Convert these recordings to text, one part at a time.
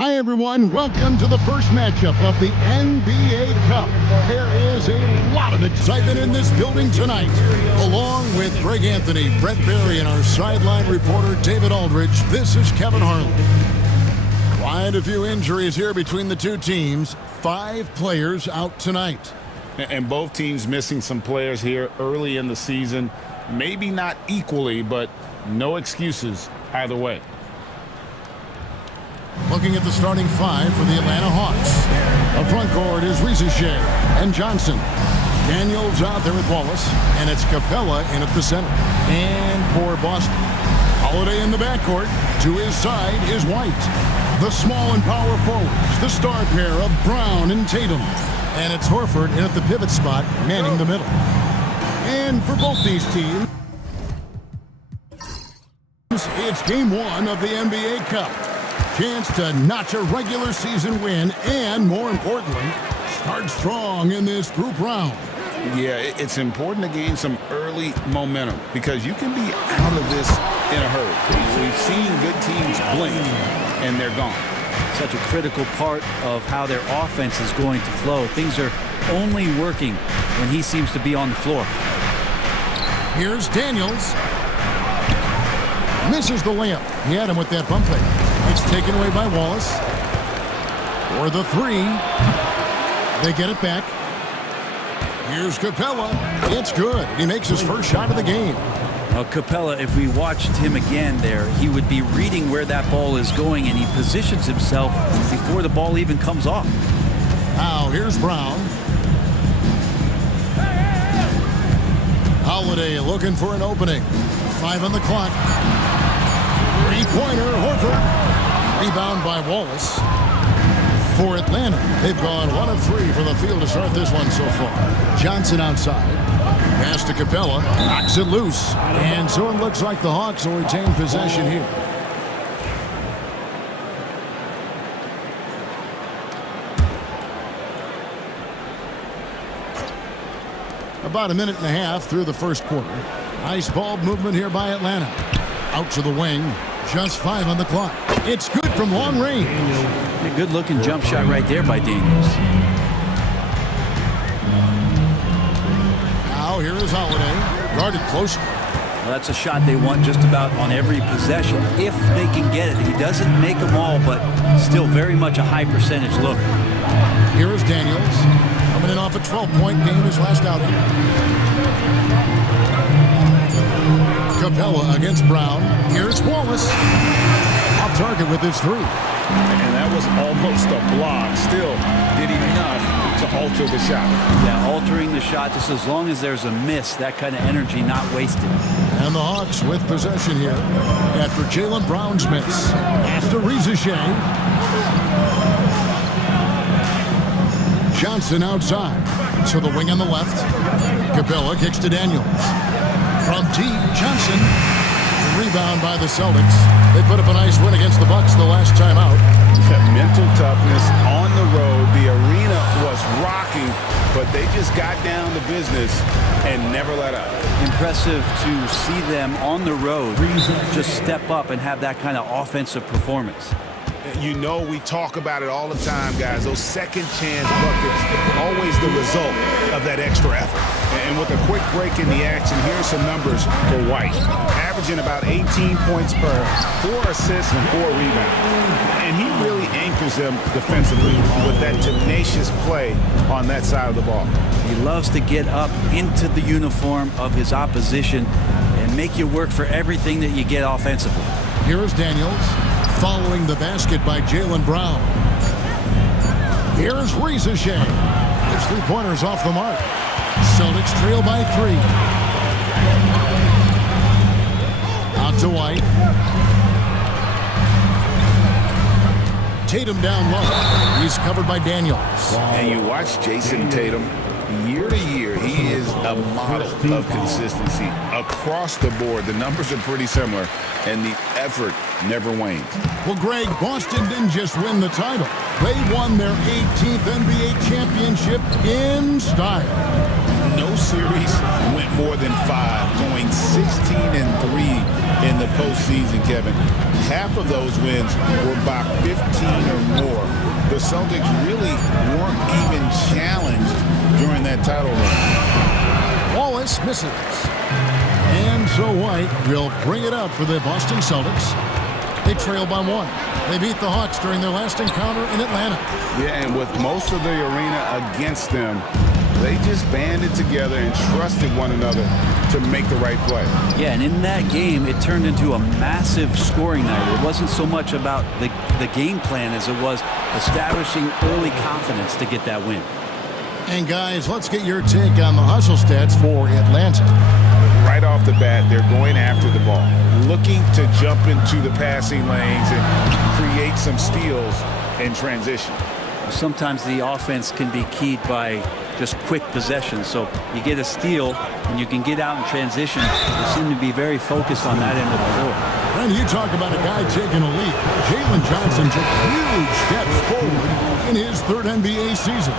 Hi everyone, welcome to the first matchup of the NBA Cup. There is a lot of excitement in this building tonight. Along with Greg Anthony, Brett Berry, and our sideline reporter David Aldridge, this is Kevin Harlan. Quite a few injuries here between the two teams. 5 players out tonight. And both teams missing some players here early in the season. Maybe not equally, but no excuses either way. Looking at the starting 5 for the Atlanta Hawks. Up front court is Shea and Johnson. Daniels out there with Wallace, and it's Capella in at the center. And for Boston, Holiday in the backcourt. To his side is White. The small and power forwards, the star pair of Brown and Tatum. And it's Horford in at the pivot spot, manning the middle. And for both these teams, it's game 1 of the NBA Cup. Chance to notch a regular season win and, more importantly, start strong in this group round. Yeah, it's important to gain some early momentum because you can be out of this in a hurry. We've seen good teams blink and they're gone. Such a critical part of how their offense is going to flow. Things are only working when he seems to be on the floor. Here's Daniels. Misses the layup. He had him with that bump fake. It's taken away by Wallace. For the 3. They get it back. Here's Capella. It's good. He makes his first shot of the game. Capella, if we watched him again there, he would be reading where that ball is going, and he positions himself before the ball even comes off. Now, here's Brown. Holiday looking for an opening. 5 on the clock. 3-pointer, Horford. Rebound by Wallace. For Atlanta, they've gone 1 of 3 from the field to start this one so far. Johnson outside. Pass to Capella. Knocks it loose. And so it looks like the Hawks will retain possession here. About a minute and a half through the first quarter. Nice ball movement here by Atlanta. Out to the wing. Just 5 on the clock. It's good from long range. A good-looking jump shot right there by Daniels. Now here is Holiday. Guarded close. Well, that's a shot they want just about on every possession if they can get it. He doesn't make them all, but still very much a high percentage look. Here is Daniels. Coming in off a 12-point game his last outing. Capella against Brown. Here's Wallace. Off target with his 3. And that was almost a block. Still did enough to alter the shot. Yeah, altering the shot just as long as there's a miss. That kind of energy not wasted. And the Hawks with possession here after Jaylen Brown's miss. After Shea. Johnson outside. To the wing on the left. Capella kicks to Daniels. From T. Johnson. Rebound by the Celtics. They put up a nice win against the Bucks the last time out. Mental toughness on the road. The arena was rocking, but they just got down to business and never let up. Impressive to see them on the road just step up and have that kind of offensive performance. You know, we talk about it all the time, guys. Those second chance buckets, always the result of that extra effort. And with a quick break in the action, here's some numbers for White. Averaging about 18 points per, 4 assists and 4 rebounds. And he really anchors them defensively with that tenacious play on that side of the ball. He loves to get up into the uniform of his opposition and make you work for everything that you get offensively. Here is Daniels. Following the basket by Jaylen Brown. Here's Shea. His 3-pointers off the mark. Celtics trail by 3. Out to White. Tatum down low. He's covered by Daniels. And you watch Jason Tatum. Year to year, he is a model of consistency across the board. The numbers are pretty similar, and the effort never wanes. Well, Greg, Boston didn't just win the title. They won their 18th NBA championship in style. No series went more than 5, going 16-3 in the postseason, Kevin. Half of those wins were by 15 or more. The Celtics really weren't even challenged during that title run. Wallace misses. And so White will bring it up for the Boston Celtics. They trail by 1. They beat the Hawks during their last encounter in Atlanta. Yeah, and with most of the arena against them, they just banded together and trusted one another to make the right play. Yeah, and in that game, it turned into a massive scoring night. It wasn't so much about the game plan as it was establishing early confidence to get that win. And guys, let's get your take on the hustle stats for Atlanta. Right off the bat, they're going after the ball, looking to jump into the passing lanes and create some steals in transition. Sometimes the offense can be keyed by just quick possession. So you get a steal and you can get out in transition. They seem to be very focused on that end of the floor. And you talk about a guy taking a leap. Jalen Johnson took huge steps forward in his 3rd NBA season.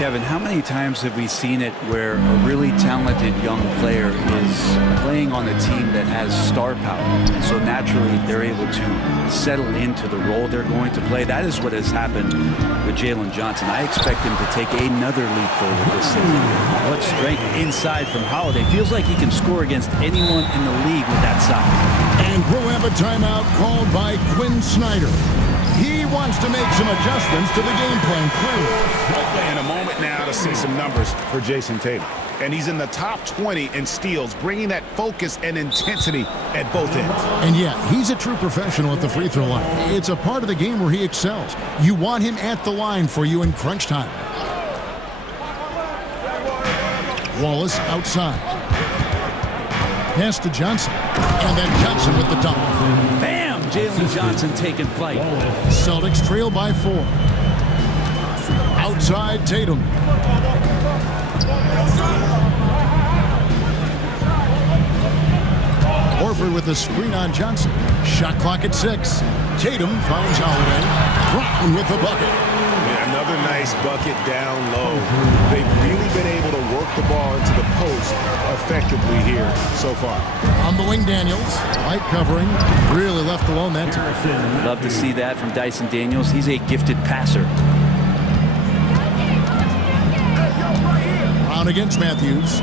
Kevin, how many times have we seen it where a really talented young player is playing on a team that has star power? And so naturally they're able to settle into the role they're going to play. That is what has happened with Jalen Johnson. I expect him to take another leap forward this season. What strength inside from Holiday. Feels like he can score against anyone in the league with that size. And we'll have a timeout called by Quinn Snyder. He wants to make some adjustments to the game plan, clearly. In a moment now to see some numbers for Jason Tatum. And he's in the top 20 in steals, bringing that focus and intensity at both ends. And yeah, he's a true professional at the free throw line. It's a part of the game where he excels. You want him at the line for you in crunch time. Wallace outside. Pass to Johnson. And then Johnson with the dunk. Bam! Jalen Johnson taking flight. Celtics trail by 4. Outside Tatum. Horford with the screen on Johnson. Shot clock at 6. Tatum finds Holiday. Brown with the bucket. Yeah, another nice bucket down low. They've really been able to work the ball into the post effectively here so far. On the wing, Daniels. Light covering. Really left alone that time. Love to see that from Dyson Daniels. He's a gifted passer. Brown against Matthews.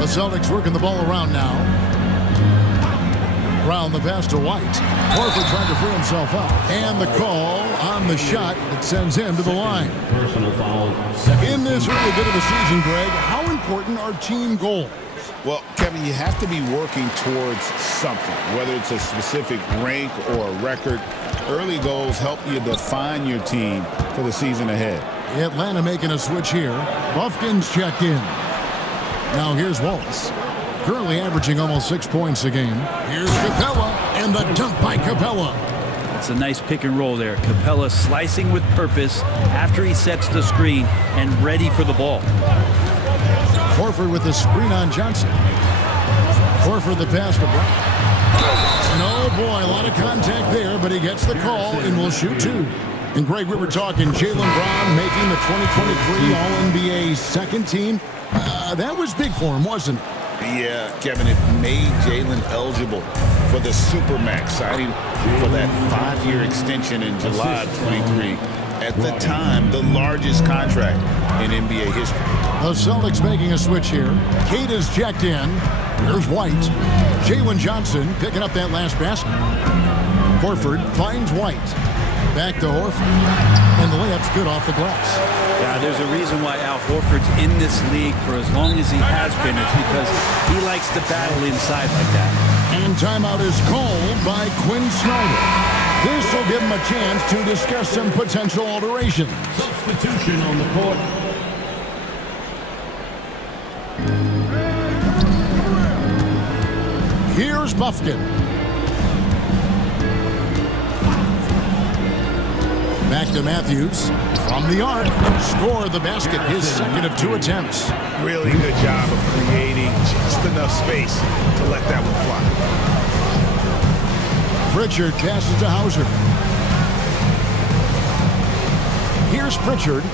The Celtics working the ball around now. Brown the pass to White. Horford trying to free himself up. And the call on the shot that sends him to the line. Personal foul. In this early bit of the season, Greg, how important are team goals? Well, Kevin, you have to be working towards something, whether it's a specific rank or a record. Early goals help you define your team for the season ahead. Atlanta making a switch here. Buffkin's checked in. Now here's Wallace. Currently averaging almost 6 points a game. Here's Capella, and the dunk by Capella. It's a nice pick and roll there. Capella slicing with purpose after he sets the screen and ready for the ball. Horford with the screen on Johnson. Horford the pass to Brown. And oh boy, a lot of contact there, but he gets the call and will shoot 2. And Greg, we were talking Jaylen Brown making the 2023 All-NBA second team. That was big for him, wasn't it? Yeah, Kevin, it made Jalen eligible for the Supermax, signing for that 5-year extension in July of 23. At the time, the largest contract in NBA history. The Celtics making a switch here. Kate is checked in. Here's White. Jalen Johnson picking up that last basket. Horford finds White. Back to Horford. And the layup's good off the glass. Yeah, there's a reason why Al Horford's in this league for as long as he has been. It's because he likes to battle inside like that. And timeout is called by Quinn Snyder. This will give him a chance to discuss some potential alterations. Substitution on the court. Here's Buffkin. Back to Matthews. From the arc. Score the basket. His second of 2 attempts. Really good job of creating just enough space to let that one fly. Pritchard passes to Hauser. Here's Pritchard.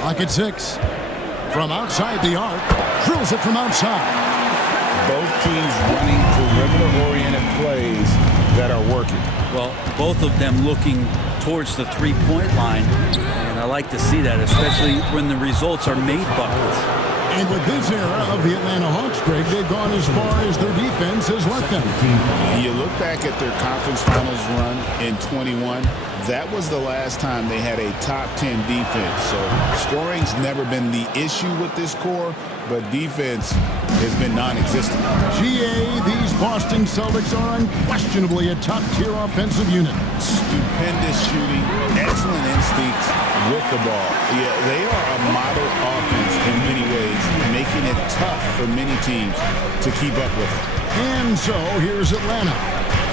Clock at 6. From outside the arc, drills it from outside. Both teams running perimeter-oriented plays that are working. Well, both of them looking towards the three-point line, and I like to see that, especially when the results are made buckets. And with this era of the Atlanta Hawks, Greg, they've gone as far as their defense has let them. You look back at their conference finals run in 21, that was the last time they had a top 10 defense. So scoring's never been the issue with this core, but defense has been non-existent. GA, these Boston Celtics are unquestionably a top-tier offensive unit. Stupendous shooting, excellent instincts with the ball. Yeah, they are a model offense in many ways, making it tough for many teams to keep up with it. And so here's Atlanta.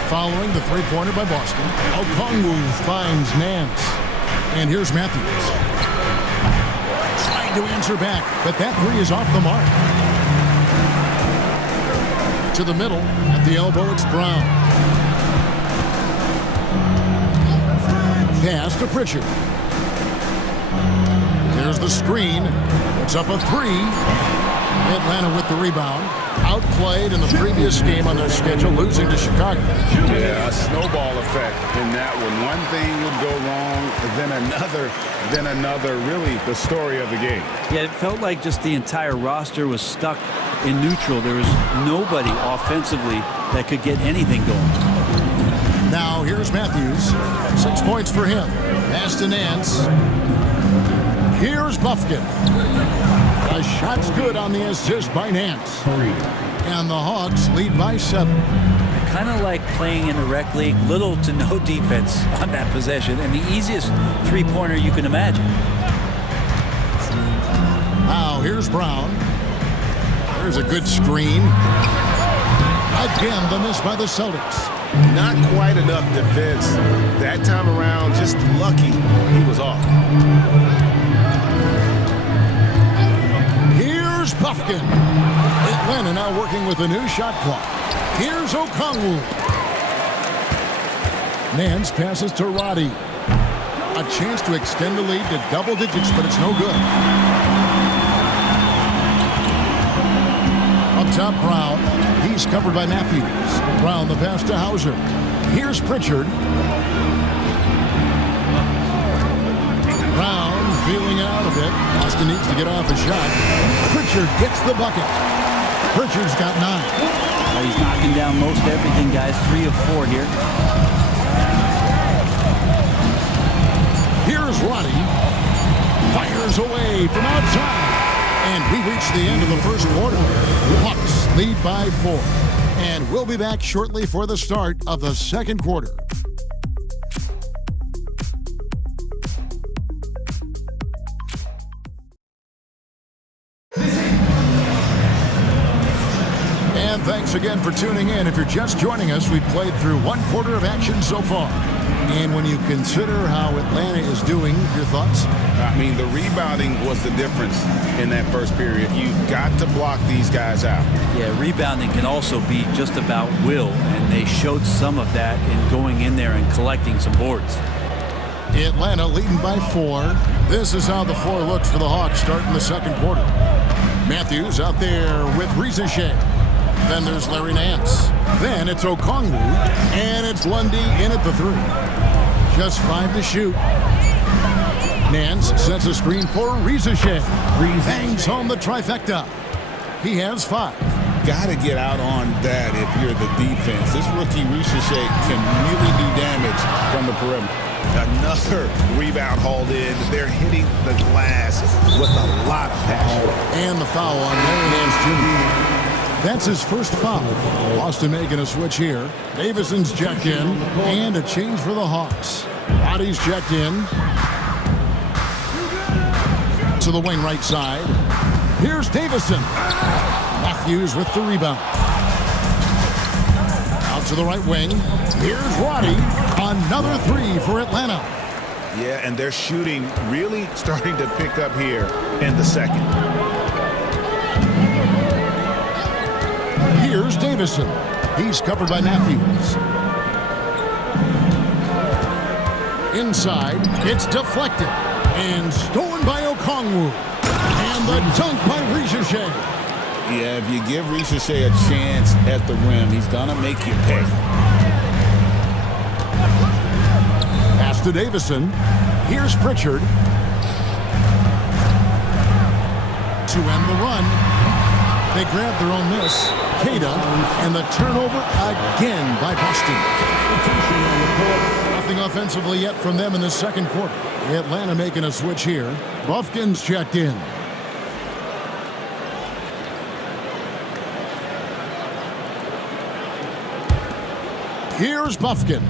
Following the three-pointer by Boston, Okongwu finds Nance. And here's Matthews. Trying to answer back, but that three is off the mark. To the middle, at the elbow, it's Brown. Pass to Pritchard. There's the screen. It's up a three. Atlanta with the rebound. Outplayed in the previous game on their schedule, losing to Chicago. Yeah, a snowball effect in that one. One thing would go wrong, then another, really the story of the game. Yeah, it felt like just the entire roster was stuck in neutral. There was nobody offensively that could get anything going. Now here's Matthews. 6 points for him. Pass to Nance. Here's Bufkin. The shot's good on the assist by Nance. And the Hawks lead by 7. Kind of like playing in a rec league, little to no defense on that possession, and the easiest three-pointer you can imagine. Now here's Brown. There's a good screen. Again, the miss by the Celtics. Not quite enough defense. That time around, just lucky he was off. Here's Bufkin. Atlanta now working with a new shot clock. Here's Okongwu. Nance passes to Roddy. A chance to extend the lead to double digits, but it's no good. Up top, Brown. He's covered by Matthews. Brown the pass to Hauser. Here's Pritchard. Brown feeling it out a bit. Boston needs to get off a shot. Pritchard gets the bucket. Pritchard's got 9. Well, he's knocking down most everything, guys. 3 of 4 here. Here's Roddy. Fires away from outside. And we reach the end of the first quarter. Hawks lead by 4. And we'll be back shortly for the start of the second quarter. And thanks again for tuning in. If you're just joining us, we've played through 1 quarter of action so far. And when you consider how Atlanta is doing, your thoughts? I mean, the rebounding was the difference in that first period. You've got to block these guys out. Yeah, rebounding can also be just about will, and they showed some of that in going in there and collecting some boards. Atlanta leading by 4. This is how the floor looks for the Hawks starting the second quarter. Matthews out there with Ricochet. Then there's Larry Nance. Then it's Okongwu. And it's Lundy in at the 3. Just 5 to shoot. Nance sets a screen for Ricochet. Bangs home the trifecta. He has 5. Got to get out on that if you're the defense. This rookie Ricochet can really do damage from the perimeter. Another rebound hauled in. They're hitting the glass with a lot of passion. And the foul on Larry Nance Jr. That's his first foul. Boston making a switch here. Davison's checked in. And a change for the Hawks. Roddy's checked in. To the wing right side. Here's Davison. Matthews with the rebound. Out to the right wing. Here's Roddy. Another 3 for Atlanta. Yeah, and their shooting really starting to pick up here in the second. Here's Davison. He's covered by Matthews. Inside, it's deflected and stolen by Okongwu. And the dunk by Ricochet. Yeah, if you give Ricochet a chance at the rim, he's going to make you pay. Pass to Davison. Here's Pritchard. To end the run. They grab their own miss. Cada, and the turnover again by Boston. Nothing offensively yet from them in the second quarter. Atlanta making a switch here. Buffkin's checked in. Here's Buffkin.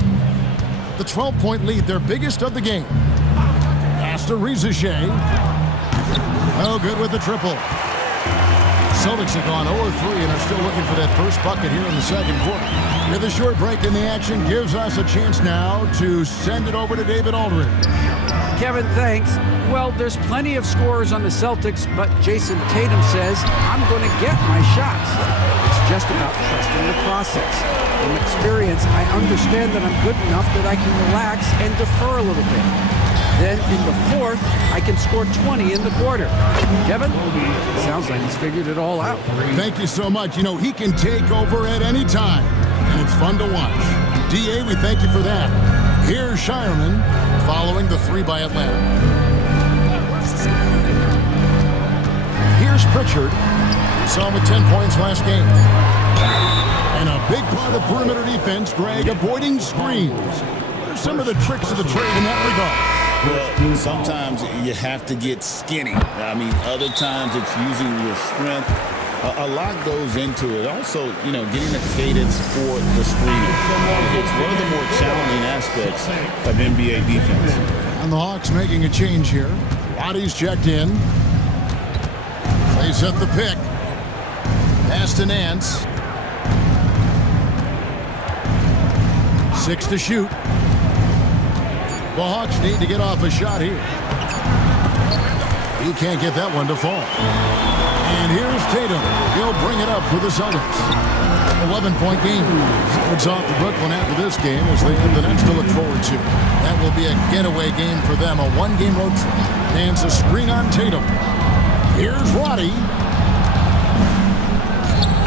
The 12-point lead, their biggest of the game. Pass to Ricochet. Oh, good with the triple. Celtics have gone 0-3 and are still looking for that first bucket here in the second quarter. With a short break in the action, gives us a chance now to send it over to David Aldridge. Kevin, thanks. Well, there's plenty of scorers on the Celtics, but Jason Tatum says, I'm going to get my shots. It's just about trusting the process. From experience, I understand that I'm good enough that I can relax and defer a little bit. Then in the fourth, I can score 20 in the quarter. Kevin, sounds like he's figured it all out. Thank you so much. You know, he can take over at any time, and it's fun to watch. DA, we thank you for that. Here's Shireman following the three by Atlanta. Here's Pritchard. Saw him with 10 points last game. And a big part of perimeter defense, Greg, avoiding screens. What are some of the tricks of the trade in that regard? Well, sometimes you have to get skinny. I mean, other times it's using your strength. A lot goes into it. Also, you know, getting the cadence for the screen. It's one of the more challenging aspects of NBA defense. And the Hawks making a change here. Roddy's checked in. They set the pick. Pass to Nance. 6 to shoot. The Hawks need to get off a shot here. He can't get that one to fall. And here's Tatum. He'll bring it up for the Celtics. 11-point game. It's off to Brooklyn after this game as they have the next to look forward to. That will be a getaway game for them, a one-game road trip. Hands a screen on Tatum. Here's Roddy.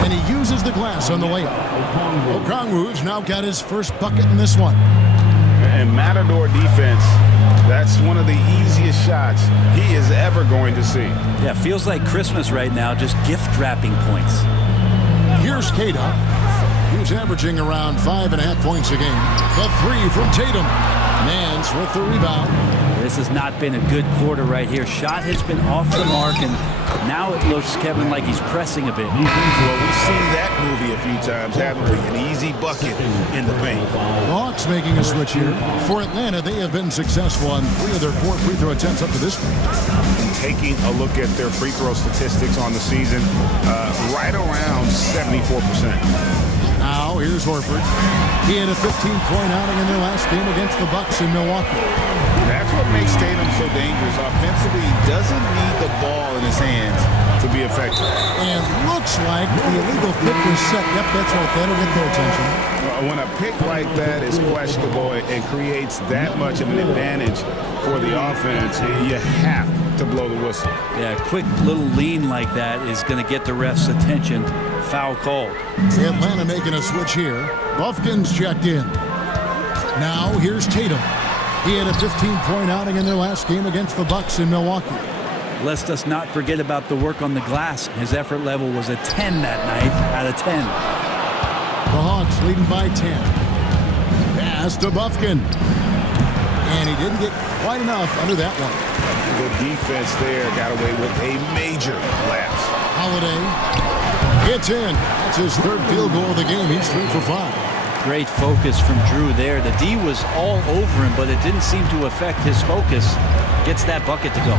And he uses the glass on the layup. Okongwu's now got his first bucket in this one. And Matador defense, that's one of the easiest shots he is ever going to see. Yeah, feels like Christmas right now, just gift wrapping points. Here's Cada. He's averaging around 5.5 points a game. The three from Tatum. Nance with the rebound. This has not been a good quarter right here. Shot has been off the mark, and now it looks, Kevin, like he's pressing a bit. Well, we've seen that movie a few times, haven't we? An easy bucket in the paint. The Hawks making a switch here. For Atlanta, they have been successful on 3 of their 4 free throw attempts up to this point. Taking a look at their free throw statistics on the season, right around 74%. Now, here's Horford. He had a 15-point outing in their last game against the Bucks in Milwaukee. That's what makes Tatum so dangerous. Offensively, he doesn't need the ball in his hands to be effective. And looks like the illegal pick was set. Yep, that's right. That'll get their attention. When a pick like that is questionable and creates that much of an advantage for the offense, you have to blow the whistle. Yeah, a quick little lean like that is going to get the ref's attention. Foul called. Atlanta making a switch here. Buffkin's checked in. Now, here's Tatum. He had a 15-point outing in their last game against the Bucks in Milwaukee. Let us not forget about the work on the glass. His effort level was a 10 that night out of 10. The Hawks leading by 10. Pass to Buffkin. And he didn't get quite enough under that one. The defense there got away with a major lapse. Holiday gets in. That's his third field goal of the game. He's 3 for 5. Great focus from Drew there. The D was all over him, but it didn't seem to affect his focus. Gets that bucket to go.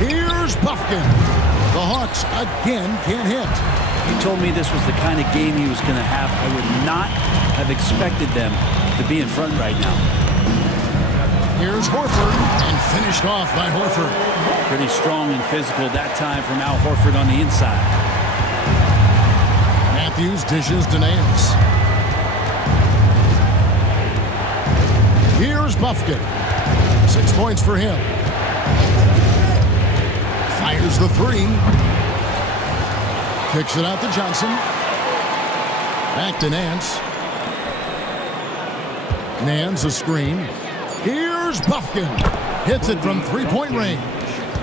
Here's Buffkin. The Hawks again can't hit. If you told me this was the kind of game he was going to have, I would not have expected them to be in front right now. Here's Horford, and finished off by Horford. Pretty strong and physical that time from Al Horford on the inside. Matthews dishes to Nance. Here's Buffkin. 6 points for him. Fires the three. Kicks it out to Johnson. Back to Nance. Nance a screen. Here's Buffkin. Hits it from three-point range.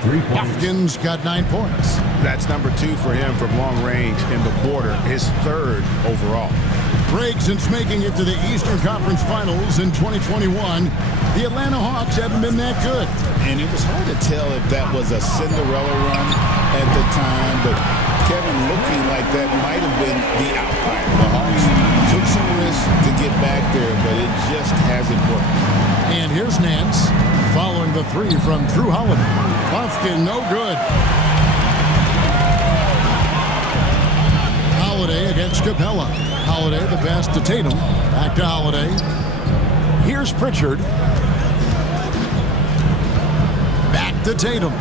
3 points. Buffkin's got 9 points. That's number 2 for him from long range in the quarter, his 3rd overall. Break since making it to the Eastern Conference Finals in 2021. The Atlanta Hawks haven't been that good. And it was hard to tell if that was a Cinderella run at the time, but Kevin looking like that might have been the outlier. The Hawks took some risks to get back there, but it just hasn't worked. And here's Nance following the three from Drew Holiday. Buffkin no good. Holiday against Capella. Holiday the pass to Tatum. Back to Holiday. Here's Pritchard. Back to Tatum.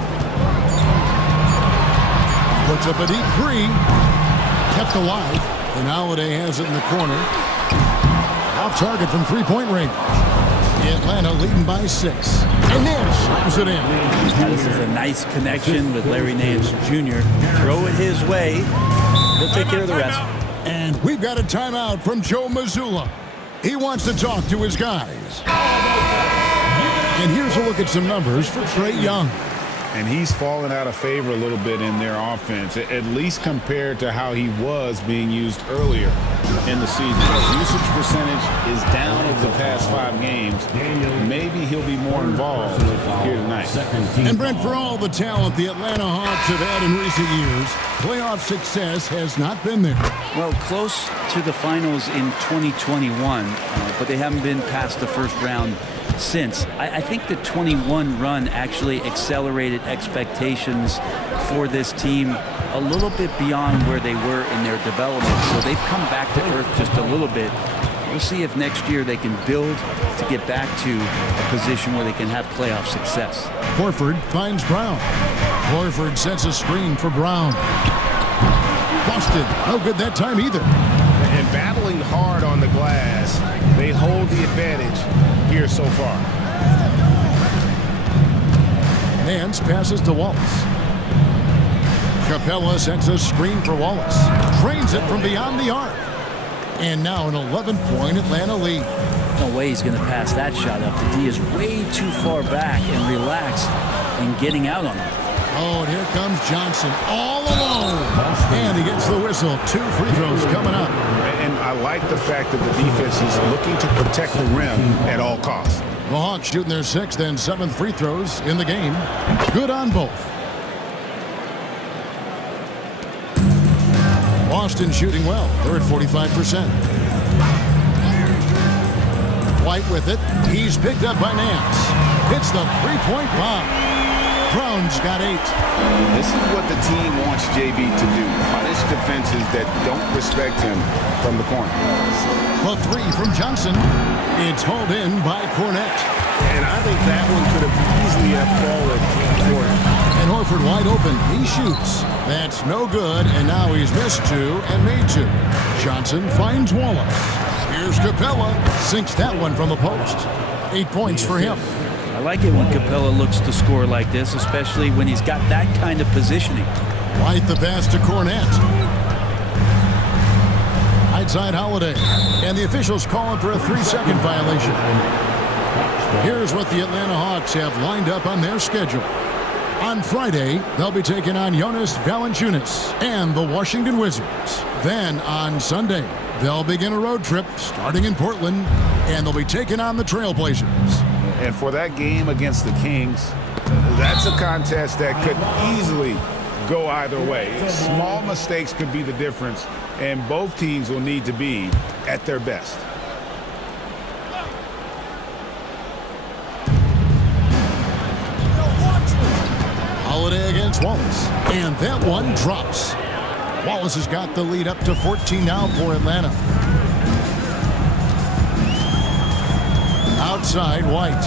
Puts up a deep three. Kept alive. And Holiday has it in the corner. Off target from three-point range. Atlanta leading by 6. And Nance slams it in. This is a nice connection with Larry Nance Jr. Throw it his way. He'll take care of the rest. And we've got a timeout from Joe Mazzulla. He wants to talk to his guys. And here's a look at some numbers for Trae Young. And he's fallen out of favor a little bit in their offense, at least compared to how he was being used earlier in the season. His usage percentage is down over the past 5 games. Maybe he'll be more involved here tonight. And Brent, for all the talent the Atlanta Hawks have had in recent years, playoff success has not been there. Well, close to the finals in 2021, but they haven't been past the first round since. I think the 21 run actually accelerated expectations for this team a little bit beyond where they were in their development. So they've come back to earth just a little bit. We'll see if next year they can build to get back to a position where they can have playoff success. Horford finds Brown. Horford sets a screen for Brown. Boston, no good that time either. And battling hard on the glass, they hold the advantage here so far. Nance passes to Wallace. Capella sets a screen for Wallace. Trains it from beyond the arc. And now an 11-point Atlanta lead. No way he's going to pass that shot up. The D is way too far back and relaxed in getting out on it. Oh, and here comes Johnson all alone. And he gets the whistle. 2 free throws coming up. And I like the fact that the defense is looking to protect the rim at all costs. The Hawks shooting their 6th and 7th free throws in the game. Good on both. Boston shooting well. They're at 45%. White with it. He's picked up by Nance. Hits the three-point bomb. Brown's got 8. This is what the team wants JB to do. Punish defenses that don't respect him from the corner. The 3 from Johnson. It's hauled in by Cornette. And I think that one could have easily have fallen for him. And Horford wide open. He shoots. That's no good. And now he's missed 2 and made 2. Johnson finds Wallace. Here's Capella. Sinks that one from the post. 8 points for him. I like it when Capella looks to score like this, especially when he's got that kind of positioning. White the pass to Cornette. Outside Holiday. And the officials calling for a 3-second violation. Here's what the Atlanta Hawks have lined up on their schedule. On Friday, they'll be taking on Jonas Valanciunas and the Washington Wizards. Then on Sunday, they'll begin a road trip starting in Portland, and they'll be taking on the Trailblazers. And for that game against the Kings, that's a contest that could easily go either way. Small mistakes could be the difference, and both teams will need to be at their best. Holiday against Wallace, and that one drops. Wallace has got the lead up to 14 now for Atlanta. Outside, White.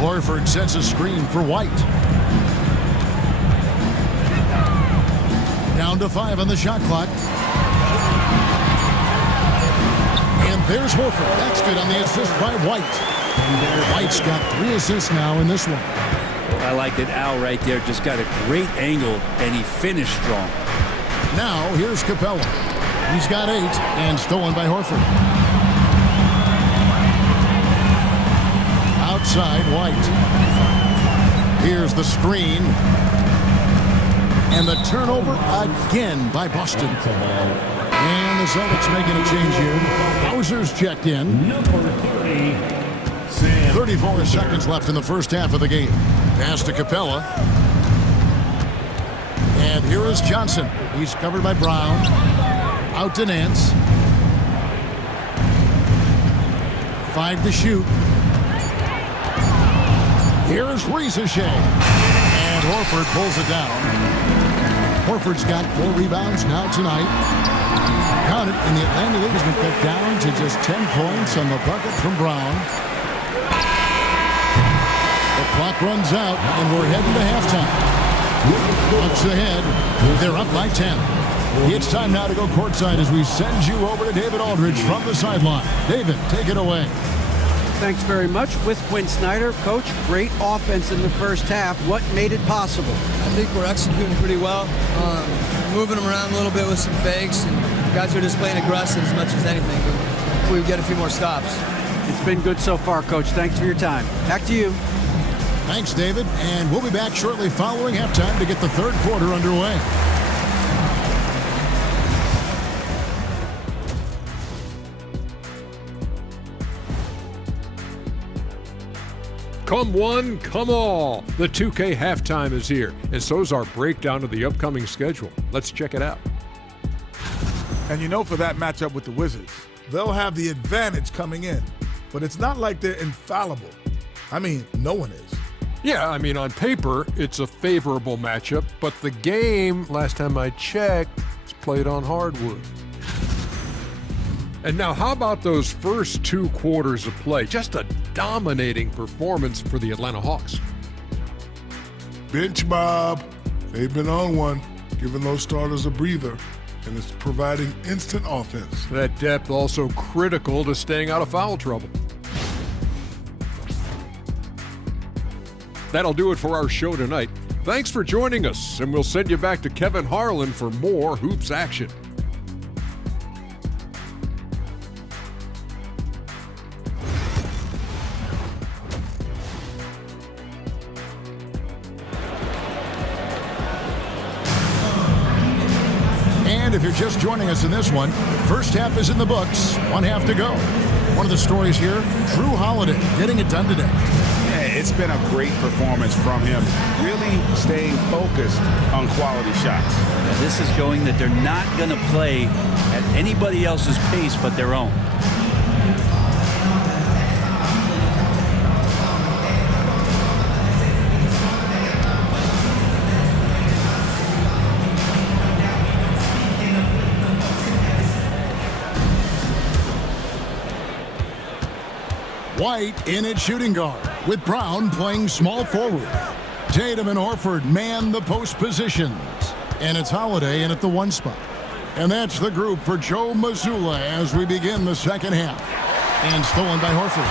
Horford sets a screen for White. Down to 5 on the shot clock. And there's Horford. That's good on the assist by White. White's got 3 assists now in this one. I like that Al right there just got a great angle, and he finished strong. Now, here's Capella. He's got 8 and stolen by Horford. Outside, White. Here's the screen. And the turnover again by Boston. And the Celtics making a change here. Hauser's checked in. Number 30, Sam. 34 seconds left in the first half of the game. Pass to Capella. And here is Johnson. He's covered by Brown. Out to Nance. 5 to shoot. Here is Ricochet. And Horford pulls it down. Horford's got 4 rebounds now tonight. Count it, and the Atlanta lead has been cut down to just 10 points on the bucket from Brown. The clock runs out, and we're heading to halftime. Bucks ahead. They're up by 10. It's time now to go courtside as we send you over to David Aldridge from the sideline. David, take it away. Thanks very much. With Quinn Snyder, Coach, great offense in the first half. What made it possible? I think we're executing pretty well. Moving them around a little bit with some fakes. And guys are just playing aggressive as much as anything. But we get a few more stops. It's been good so far, Coach. Thanks for your time. Back to you. Thanks, David. And we'll be back shortly following halftime to get the third quarter underway. Come one, come all. The 2K halftime is here, and so is our breakdown of the upcoming schedule. Let's check it out. And you know, for that matchup with the Wizards, they'll have the advantage coming in. But it's not like they're infallible. I mean, no one is. Yeah, I mean, on paper, it's a favorable matchup, but the game, last time I checked, is played on hardwood. And now, how about those first 2 quarters of play? Just a dominating performance for the Atlanta Hawks. Bench Bob. They've been on one, giving those starters a breather, and it's providing instant offense. That depth also critical to staying out of foul trouble. That'll do it for our show tonight. Thanks for joining us, and we'll send you back to Kevin Harlan for more Hoops action. And if you're just joining us in this one, first half is in the books, 1 half to go. One of the stories here, Drew Holiday getting it done today. It's been a great performance from him, really staying focused on quality shots. This is showing that they're not going to play at anybody else's pace but their own. White in at shooting guard, with Brown playing small forward. Tatum and Horford man the post positions. And it's Holiday in at the 1 spot. And that's the group for Joe Mazzulla as we begin the second half. And stolen by Horford.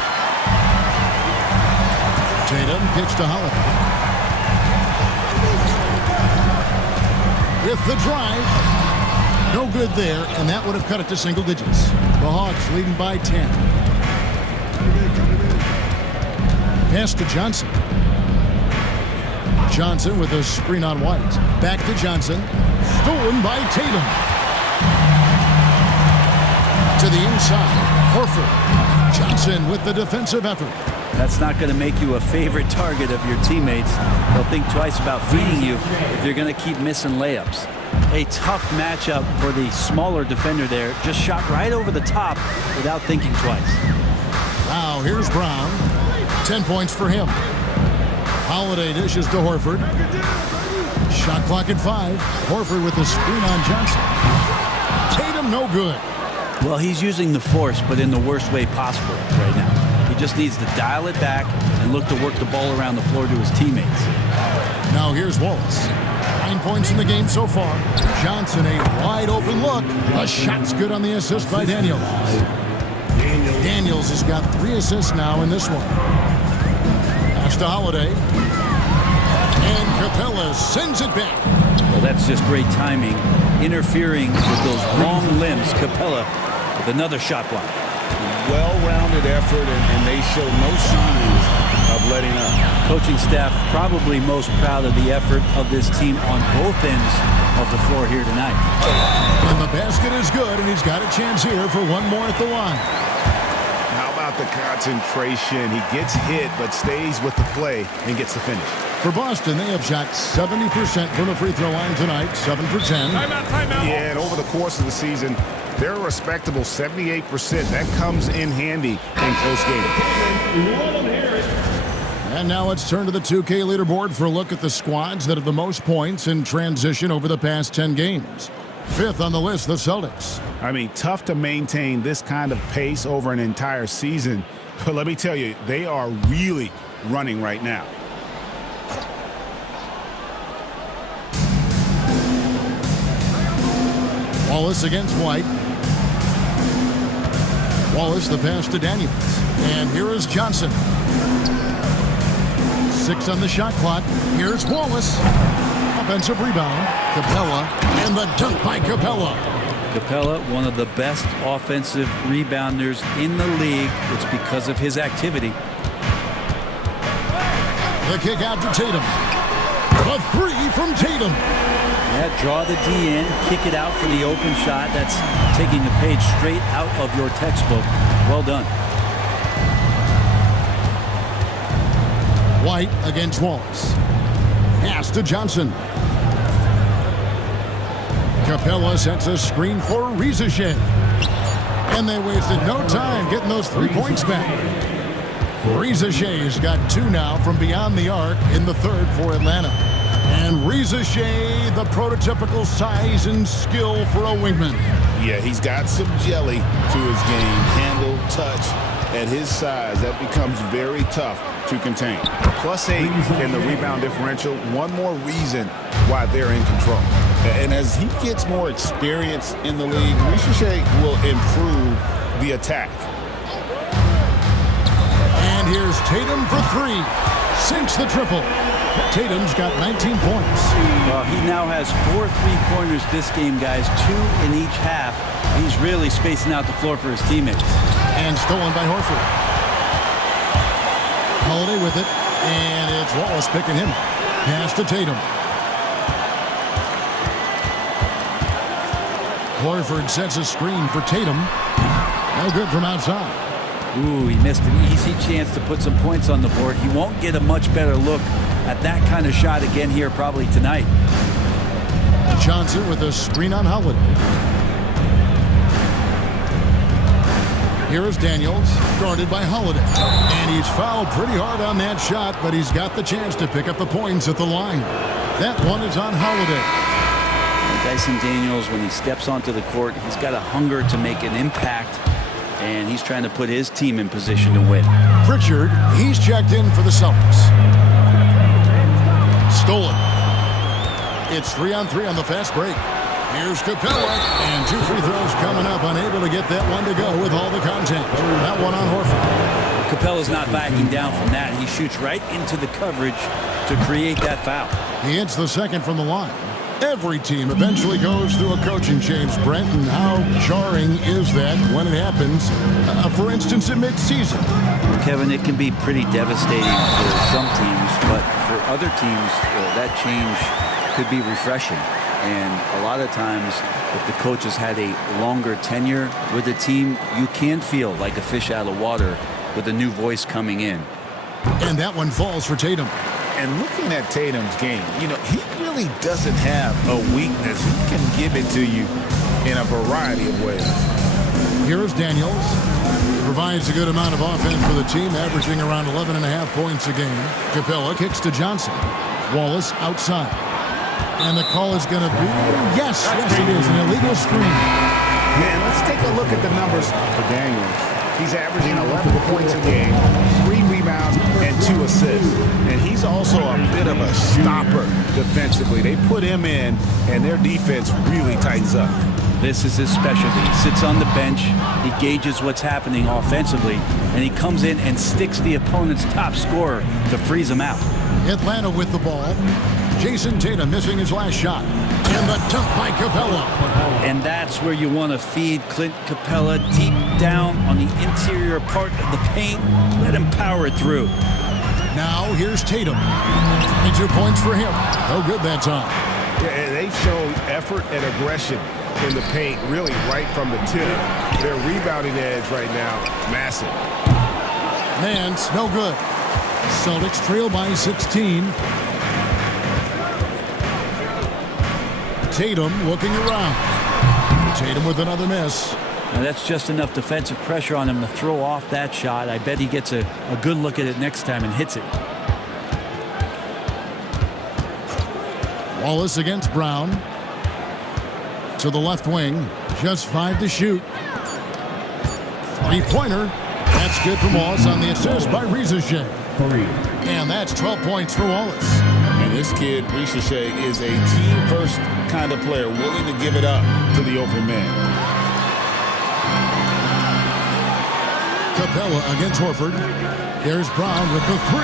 Tatum kicks to Holiday. With the drive. No good there, and that would have cut it to single digits. The Hawks leading by 10. Pass to Johnson. Johnson with a screen on White. Back to Johnson. Stolen by Tatum. To the inside. Horford. Johnson with the defensive effort. That's not going to make you a favorite target of your teammates. They'll think twice about feeding you if you're going to keep missing layups. A tough matchup for the smaller defender there. Just shot right over the top without thinking twice. Now here's Brown. 10 points for him. Holiday dishes to Horford. Shot clock at 5. Horford with the screen on Johnson. Tatum no good. Well, he's using the force, but in the worst way possible right now. He just needs to dial it back and look to work the ball around the floor to his teammates. Now here's Wallace. 9 points in the game so far. Johnson a wide open look. The shot's good on the assist by Daniels. Daniels has got 3 assists now in this one. Pass to Holiday. Capella sends it back. Well, that's just great timing. Interfering with those long limbs. Capella with another shot block. Well-rounded effort, and they show no signs of letting up. Coaching staff probably most proud of the effort of this team on both ends of the floor here tonight. And the basket is good, and he's got a chance here for one more at the line. How about the concentration? He gets hit, but stays with the play and gets the finish. For Boston, they have shot 70% from the free throw line tonight, 7 for 10. Timeout. Yeah, and over the course of the season, they're a respectable 78%. That comes in handy in close games. And now let's turn to the 2K leaderboard for a look at the squads that have the most points in transition over the past 10 games. Fifth on the list, the Celtics. I mean, tough to maintain this kind of pace over an entire season. But let me tell you, they are really running right now. Wallace against White. Wallace the pass to Daniels. And here is Johnson. 6 on the shot clock. Here's Wallace. Offensive rebound. Capella. And the dunk by Capella. Capella, one of the best offensive rebounders in the league. It's because of his activity. The kick out to Tatum. A 3 from Tatum. Yeah, draw the D in, kick it out for the open shot. That's taking a page straight out of your textbook. Well done. White against Wallace. Pass to Johnson. Capella sets a screen for Rizachet. And they wasted no time getting those 3 points back. Rizachet's got 2 now from beyond the arc in the third for Atlanta. And Rizachet, the prototypical size and skill for a wingman. Yeah, he's got some jelly to his game. Handle, touch. At his size, that becomes very tough to contain. +8 in the rebound differential. One more reason why they're in control. And as he gets more experience in the league, Rizachet will improve the attack. And here's Tatum for 3. Sinks the triple. Tatum's got 19 points. Well, he now has 4 3-pointers this game, guys. 2 in each half. He's really spacing out the floor for his teammates. And stolen by Horford. Holiday with it. And it's Wallace picking him up. Pass to Tatum. Horford sets a screen for Tatum. No good from outside. Ooh, he missed an easy chance to put some points on the board. He won't get a much better look at that kind of shot again here probably tonight. Johnson with a screen on Holiday. Here is Daniels, guarded by Holiday. And he's fouled pretty hard on that shot, but he's got the chance to pick up the points at the line. That one is on Holiday. Dyson Daniels, when he steps onto the court, he's got a hunger to make an impact, and he's trying to put his team in position to win. Pritchard, he's checked in for the Celtics. Stolen. It's 3-on-3 on the fast break. Here's Capella, and 2 free throws coming up, unable to get that one to go with all the contact. That one on Horford. Capella's not backing down from that. He shoots right into the coverage to create that foul. He hits the second from the line. Every team eventually goes through a coaching change, Brent, and how jarring is that when it happens, for instance, in mid-season? Kevin, it can be pretty devastating for some teams, but for other teams, that change could be refreshing. And a lot of times, if the coach has had a longer tenure with a team, you can feel like a fish out of water with a new voice coming in. And that one falls for Tatum. And looking at Tatum's game, you know, he really doesn't have a weakness. He can give it to you in a variety of ways. Here's Daniels. Provides a good amount of offense for the team, averaging around 11.5 points a game. Capella kicks to Johnson. Wallace outside. And the call is going to be, yes, it is, an illegal screen. Man, let's take a look at the numbers for Daniels. He's averaging 11 points a game, 3 rebounds, and 2 assists. And he's also a bit of a stopper defensively. They put him in, and their defense really tightens up. This is his specialty. He sits on the bench, he gauges what's happening offensively, and he comes in and sticks the opponent's top scorer to freeze him out. Atlanta with the ball. Jason Tatum missing his last shot. And the dunk by Capella. And that's where you want to feed Clint Capella, deep down on the interior part of the paint. Let him power it through. Now here's Tatum. And 2 points for him. No good that time. Yeah, and they've shown effort and aggression in the paint, really right from the tip. Their rebounding edge right now, massive. Nance, no good. Celtics trail by 16. Tatum looking around. Tatum with another miss. Now that's just enough defensive pressure on him to throw off that shot. I bet he gets a good look at it next time and hits it. Wallace against Brown. To the left wing. Just 5 to shoot. Three-pointer. That's good from Wallace on the assist by Rizachet. And that's 12 points for Wallace. And this kid, Rizachet, is a team-first kind of player, willing to give it up to the open man. Capella against Horford. There's Brown with the 3.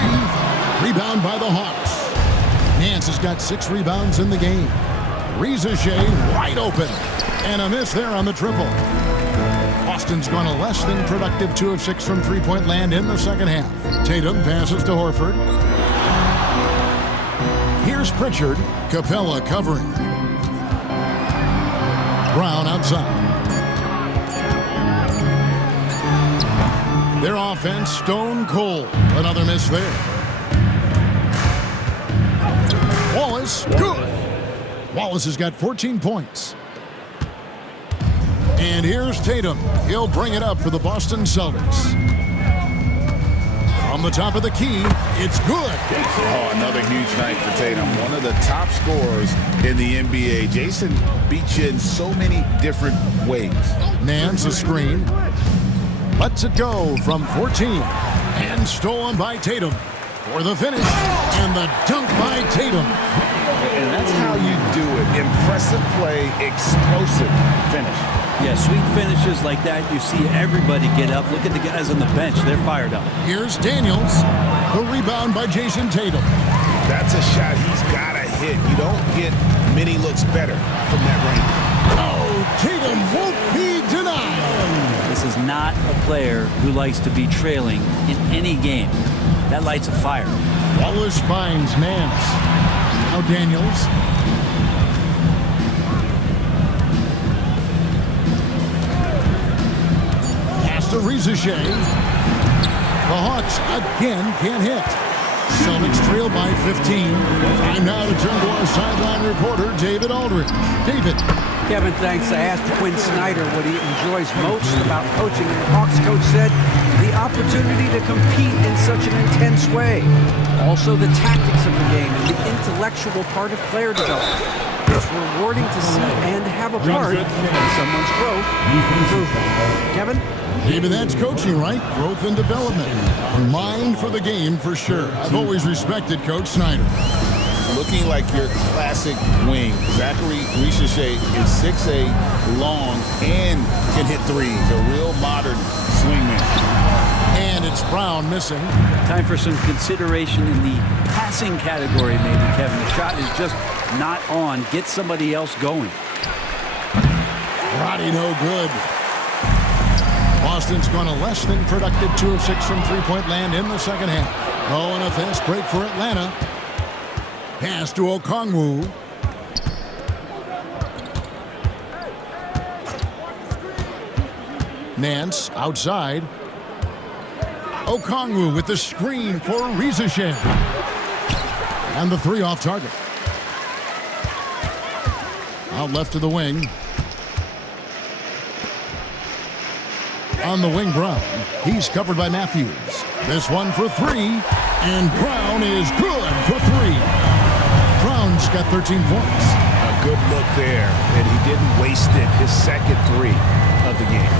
Rebound by the Hawks. Nance has got 6 rebounds in the game. Rizachet wide open. And a miss there on the triple. Boston's gone a less than productive 2 of 6 from three-point land in the second half. Tatum passes to Horford. Here's Pritchard. Capella covering. Brown outside. Their offense stone cold. Another miss there. Wallace, good. Wallace has got 14 points. And here's Tatum. He'll bring it up for the Boston Celtics. From the top of the key, it's good. Oh, another huge night for Tatum. One of the top scorers in the NBA. Jason beats you in so many different ways. Nance a screen. Lets it go from 14. And stolen by Tatum for the finish. And the dunk by Tatum. And that's how you do it. Impressive play, explosive finish. Yeah, sweet finishes like that, you see everybody get up. Look at the guys on the bench. They're fired up. Here's Daniels. The rebound by Jason Tatum. That's a shot he's got to hit. You don't get many looks better from that range. Oh, Tatum won't be denied. This is not a player who likes to be trailing in any game. That lights a fire. Wallace finds Nance. Now Daniels. To Rizachet. The Hawks again can't hit. Celtics trail by 15. Time now to turn to our sideline reporter, David Aldridge. David. Kevin, thanks. I asked Quinn Snyder what he enjoys most about coaching, and the Hawks coach said the opportunity to compete in such an intense way. Also the tactics of the game and the intellectual part of player development. It's rewarding to see and have a part in someone's growth and improvement. Kevin? David, that's coaching, right? Growth and development. Mind for the game, for sure. I've always respected Coach Snyder. Looking like your classic wing. Zachary Rizachet is 6'8", long, and can hit threes. A real modern swingman. And it's Brown missing. Time for some consideration in the passing category, maybe, Kevin. The shot is just not on. Get somebody else going. Roddy no good. Boston's gone a less than productive 2 of 6 from three-point land in the second half. Oh, and a fast break for Atlanta. Pass to Okongwu. Nance outside. Okongwu with the screen for Rizachet. And the 3 off target. Out left to the wing. On the wing, Brown. He's covered by Matthews. This one for 3. And Brown is good for 3. Brown's got 13 points. A good look there, and he didn't waste it. His second 3 of the game.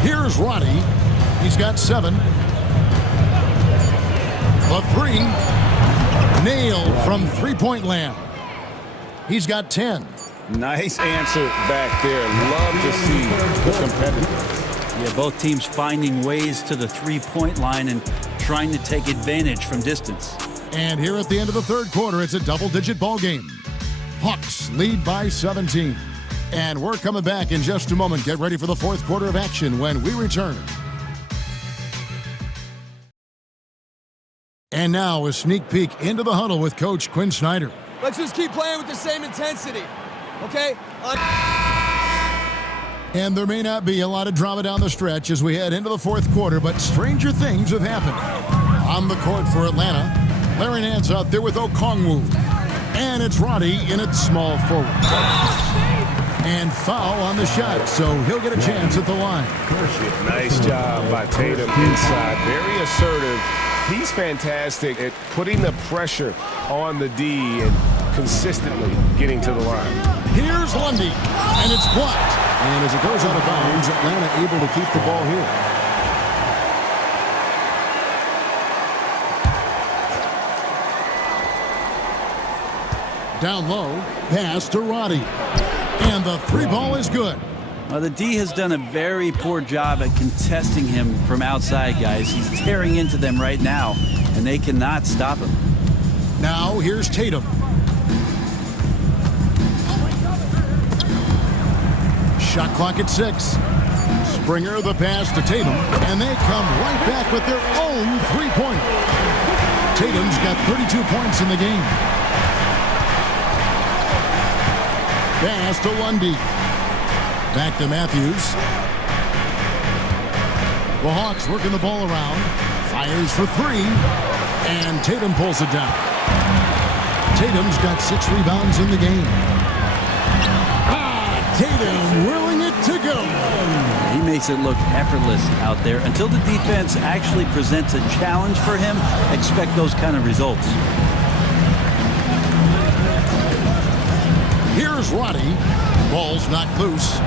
Here's Roddy. He's got 7. The 3. Nailed from three-point land. He's got 10. Nice answer back there. Love to see the competitiveness. Yeah, both teams finding ways to the three-point line and trying to take advantage from distance. And here at the end of the third quarter, it's a double-digit ball game. Hawks lead by 17. And we're coming back in just a moment. Get ready for the fourth quarter of action when we return. And now a sneak peek into the huddle with Coach Quinn Snyder. Let's just keep playing with the same intensity, okay? And there may not be a lot of drama down the stretch as we head into the fourth quarter, but stranger things have happened. On the court for Atlanta, Larry Nance out there with Okongwu. And it's Roddy in its small forward. And foul on the shot, so he'll get a chance at the line. Nice job by Tatum inside. Very assertive. He's fantastic at putting the pressure on the D and consistently getting to the line. Here's Lundy, and it's blocked. And as it goes out of bounds, Atlanta able to keep the ball here. Down low, pass to Roddy. And the three ball is good. Well, the D has done a very poor job at contesting him from outside, guys. He's tearing into them right now, and they cannot stop him. Now here's Tatum. Shot clock at 6. Springer the pass to Tatum, and they come right back with their own three-pointer. Tatum's got 32 points in the game. Pass to Lundy. Back to Matthews. The Hawks working the ball around. Fires for 3. And Tatum pulls it down. Tatum's got 6 rebounds in the game. Tatum willing it to go. He makes it look effortless out there. Until the defense actually presents a challenge for him, expect those kind of results. Here's Roddy. Ball's knocked loose.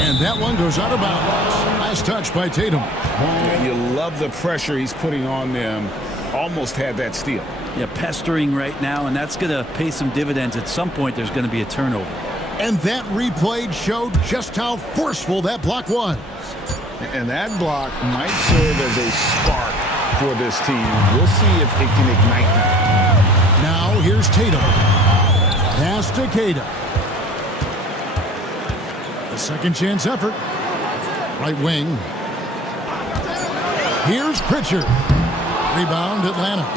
And that one goes out of bounds. Last touch by Tatum. Yeah, you love the pressure he's putting on them. Almost had that steal. Yeah, pestering right now, and that's going to pay some dividends. At some point, there's going to be a turnover. And that replay showed just how forceful that block was. And that block might serve as a spark for this team. We'll see if it can ignite them. Now here's Tatum. Pass to Queta. A second chance effort. Right wing. Here's Pritchard. Rebound Atlanta.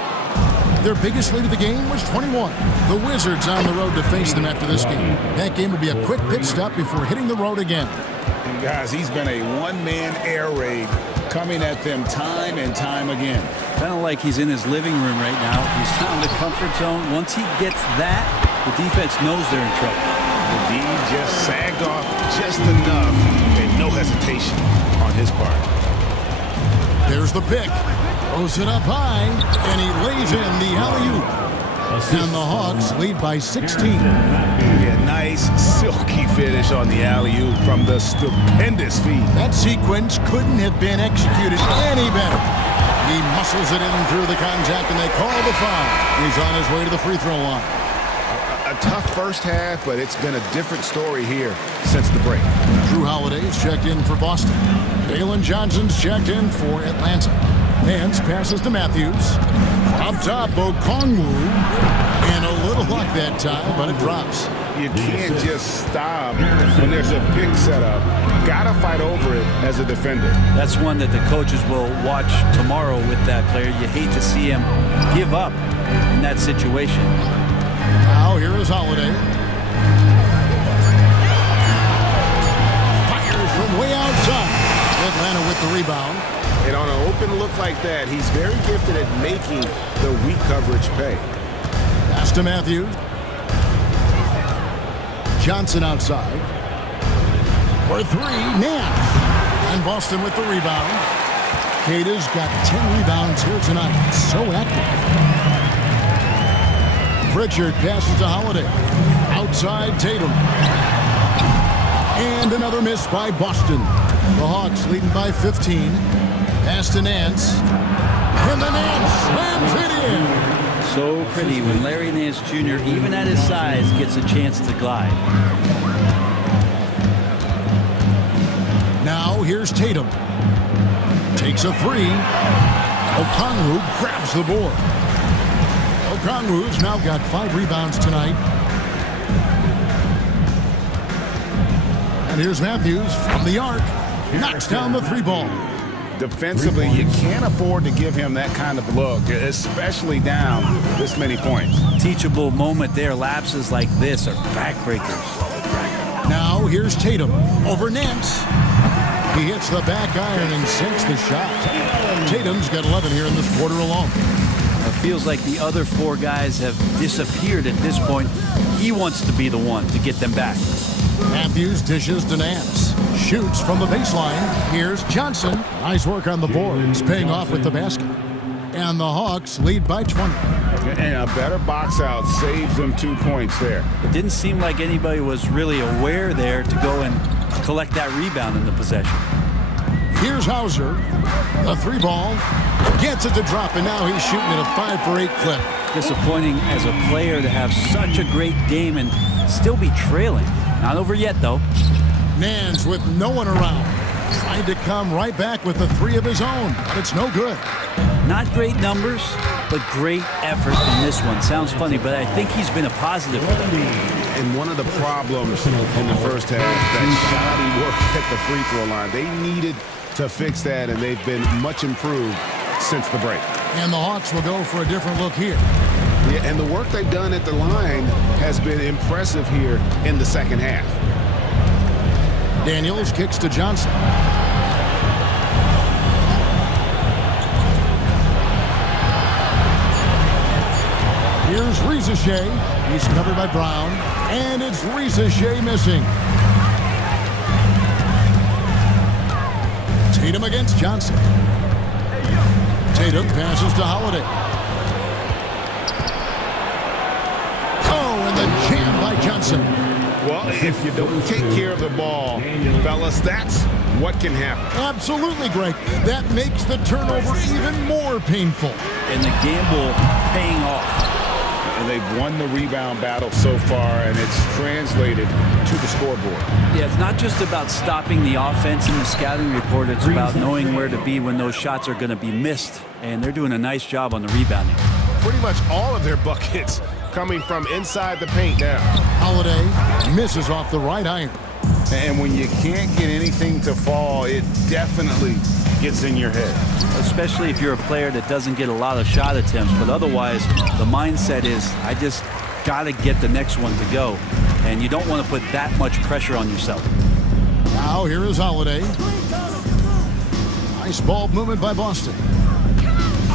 Their biggest lead of the game was 21. The Wizards on the road to face them after this game. That game will be a quick pit stop before hitting the road again. And guys, he's been a one-man air raid coming at them time and time again. Kind of like he's in his living room right now. He's found the comfort zone. Once he gets that, the defense knows they're in trouble. The D just sagged off just enough and no hesitation on his part. There's the pick. Throws it up high, and he lays in the alley-oop. And the Hawks lead by 16. Yeah, nice, silky finish on the alley-oop from the stupendous feed. That sequence couldn't have been executed any better. He muscles it in through the contact, and they call the foul. He's on his way to the free throw line. A tough first half, but it's been a different story here since the break. Drew Holiday's checked in for Boston. Jalen Johnson's checked in for Atlanta. Nance passes to Matthews. Up top, Okongwu. And a little luck that time, but it drops. You can't just stop when there's a pick set up. Gotta fight over it as a defender. That's one that the coaches will watch tomorrow with that player. You hate to see him give up in that situation. Now here is Holiday. Fires from way outside. Atlanta with the rebound. And on an open look like that, he's very gifted at making the weak coverage pay. Pass to Matthews. Johnson outside. For 3, Nance. And Boston with the rebound. Queta's got 10 rebounds here tonight. So active. Pritchard passes to Holiday. Outside Tatum. And another miss by Boston. The Hawks leading by 15. Pass to Nance. And the Nance slams it in. So pretty when Larry Nance Jr., even at his size, gets a chance to glide. Now here's Tatum. Takes a three. Okongwu grabs the board. Okongwu's now got 5 rebounds tonight. And here's Matthews from the arc. Knocks down the 3-ball. Defensively, you can't afford to give him that kind of look, especially down this many points. Teachable moment there. Lapses like this are backbreakers. Now here's Tatum over Nance. He hits the back iron and sinks the shot. Tatum's got 11 here in this quarter alone. It feels like the other 4 guys have disappeared at this point. He wants to be the one to get them back. Matthews dishes to Nance. Shoots from the baseline. Here's Johnson. Nice work on the boards, paying off with the basket. And the Hawks lead by 20. And a better box out saves them 2 points there. It didn't seem like anybody was really aware there to go and collect that rebound in the possession. Here's Hauser. The 3-ball. Gets it to drop, and now he's shooting at a 5 for 8 clip. Disappointing as a player to have such a great game and still be trailing. Not over yet, though. Nance with no one around. Trying to come right back with the 3 of his own, but it's no good. Not great numbers, but great effort in this one. Sounds funny, but I think he's been a positive for them. And one of the problems in the first half, that shoddy work at the free throw line. They needed to fix that, and they've been much improved since the break. And the Hawks will go for a different look here. Yeah, and the work they've done at the line has been impressive here in the second half. Daniels kicks to Johnson. Here's Rizachet. He's covered by Brown. And it's Rizachet missing. Tatum against Johnson. Tatum passes to Holiday. Oh, and the jam by Johnson. Well, if you don't take care of the ball, fellas, that's what can happen. Absolutely, Greg. That makes the turnover even more painful. And the gamble paying off. And they've won the rebound battle so far, and it's translated to the scoreboard. Yeah, it's not just about stopping the offense in the scouting report. It's about knowing where to be when those shots are going to be missed. And they're doing a nice job on the rebounding. Pretty much all of their buckets coming from inside the paint now. Holiday misses off the right iron. And when you can't get anything to fall, it definitely gets in your head. Especially if you're a player that doesn't get a lot of shot attempts. But otherwise, the mindset is, I just got to get the next one to go. And you don't want to put that much pressure on yourself. Now here is Holiday. Nice ball movement by Boston.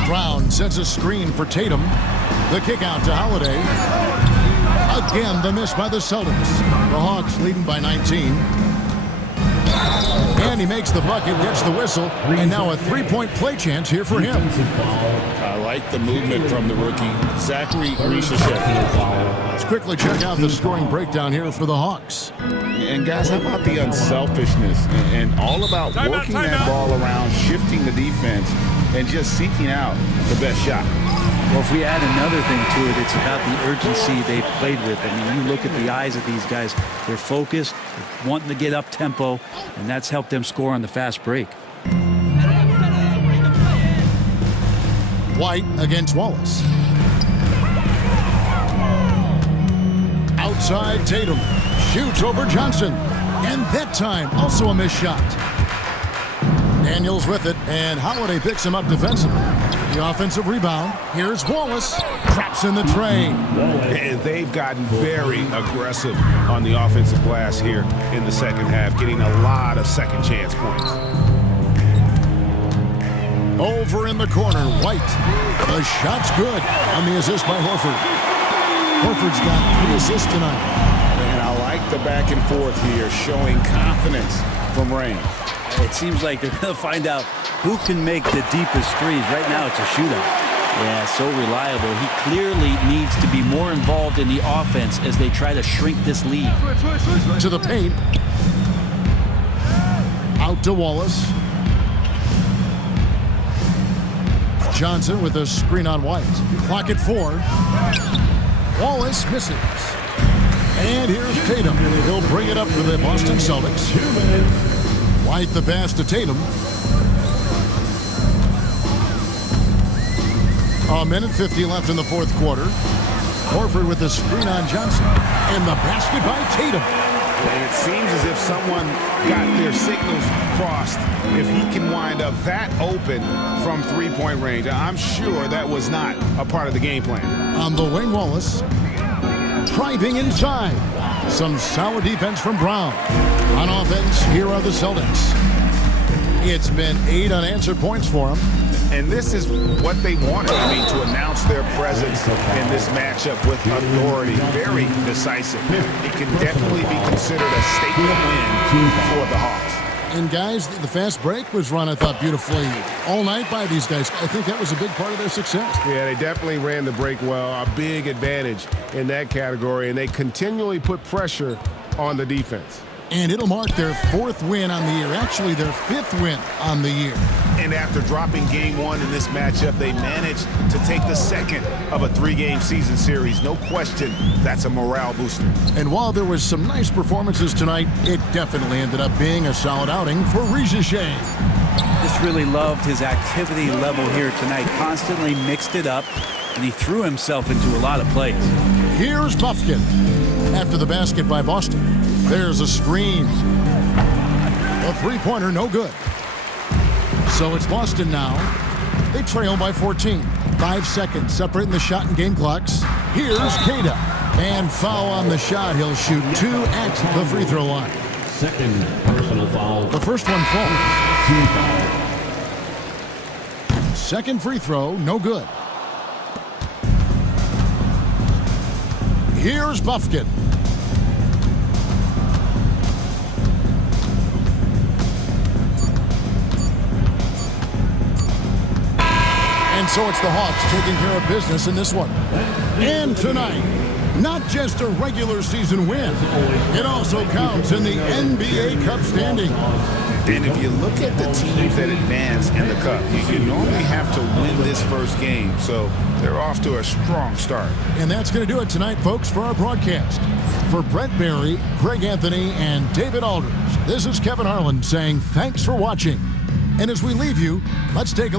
Brown sets a screen for Tatum. The kick out to Holiday. Again, the miss by the Celtics. The Hawks leading by 19. And he makes the bucket, gets the whistle, and now a 3-point play chance here for him. I like the movement from the rookie, Zachary Rizachet. Let's quickly check out the scoring breakdown here for the Hawks. And guys, how about the unselfishness and all about working that ball around, shifting the defense, and just seeking out the best shot. Well, if we add another thing to it, it's about the urgency they've played with. I mean, you look at the eyes of these guys. They're focused, they're wanting to get up tempo, and that's helped them score on the fast break. White against Wallace. Outside Tatum. Shoots over Johnson. And that time, also a missed shot. Daniels with it, and Holiday picks him up defensively. The offensive rebound. Here's Wallace. Traps in the tray. And they've gotten very aggressive on the offensive glass here in the second half, getting a lot of second chance points. Over in the corner, White. The shot's good on the assist by Horford. Horford's got 3 assists tonight. And I like the back and forth here, showing confidence from range. It seems like they're going to find out who can make the deepest threes. Right now, it's a shootout. Yeah, so reliable. He clearly needs to be more involved in the offense as they try to shrink this lead. To the paint. Out to Wallace. Johnson with a screen on White. Clock at 4. Wallace misses. And here's Tatum. He'll bring it up for the Boston Celtics. White the pass to Tatum. A minute 50 left in the fourth quarter. Horford with the screen on Johnson. And the basket by Tatum. And it seems as if someone got their signals crossed. If he can wind up that open from three-point range, I'm sure that was not a part of the game plan. On the wing, Wallace. Driving inside. Some solid defense from Brown. On offense, here are the Celtics. It's been 8 unanswered points for them. And this is what they wanted. I mean, to announce their presence in this matchup with authority. Very decisive. It can definitely be considered a statement win for the Hawks. And guys, the fast break was run, I thought, beautifully all night by these guys. I think that was a big part of their success. Yeah, they definitely ran the break well. A big advantage in that category. And they continually put pressure on the defense. And it'll mark their 4th win on the year. Actually, their 5th win on the year. And after dropping game 1 in this matchup, they managed to take the 2nd of a 3-game season series. No question, that's a morale booster. And while there was some nice performances tonight, it definitely ended up being a solid outing for Rizier. Just really loved his activity level here tonight. Constantly mixed it up, and he threw himself into a lot of plays. Here's Buffkin. After the basket by Boston. There's a screen. A three-pointer, no good. So it's Boston now. They trail by 14. 5 seconds separating the shot and game clocks. Here's Queta. And foul on the shot. He'll shoot 2 at the free throw line. Second personal foul. The first one falls. Second free throw, no good. Here's Buffkin. And so it's the Hawks taking care of business in this one. And tonight, not just a regular season win, it also counts in the NBA Cup standing. And if you look at the teams that advance in the Cup, you normally have to win this first game. So they're off to a strong start. And that's going to do it tonight, folks, for our broadcast. For Brett Barry, Greg Anthony, and David Aldridge, this is Kevin Harlan saying thanks for watching. And as we leave you, let's take a look.